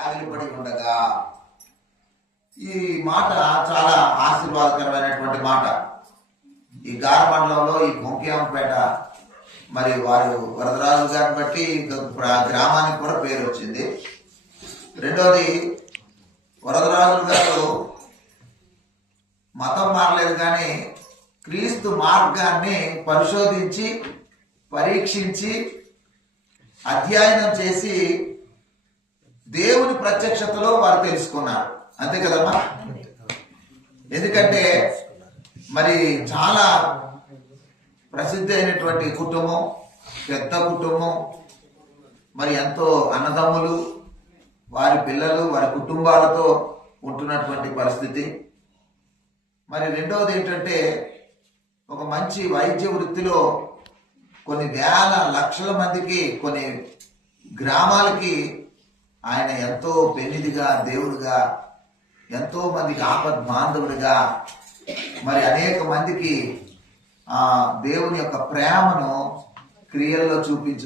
ఆగిలిపడి ఉండగా. ఈ మాట చాలా ఆశీర్వాదకరమైనటువంటి మాట. ఈ గార మండలంలో ఈ కొంకేంపేట మరి వారు వరదరాజు గారిని బట్టి గ్రామానికి కూడా పేరు వచ్చింది. రెండోది, వరదరాజు గారు మతం మారలేదు కానీ క్రీస్తు మార్గాన్ని పరిశోధించి పరీక్షించి అధ్యయనం చేసి దేవుని ప్రత్యక్షతలో వారు తెలుసుకున్నారు. అంతే కదమ్మా? ఎందుకంటే మరి చాలా ప్రసిద్ధి అయినటువంటి కుటుంబం, పెద్ద కుటుంబం, మరి ఎంతో అన్నదమ్ములు, వారి పిల్లలు, వారి కుటుంబాలతో ఉంటున్నటువంటి పరిస్థితి. మరి రెండవది ఏంటంటే, ఒక మంచి వైద్య వృత్తిలో కొన్ని వేల లక్షల మందికి, కొన్ని గ్రామాలకి ఆయన ఎంతో పెన్నిదిగా, దేవుడిగా, ఎంతో మందికి ఆపద్ బాంధవుడిగా, మరి అనేక మందికి దేవుని యొక్క ప్రేమను క్రియల్లో చూపించిన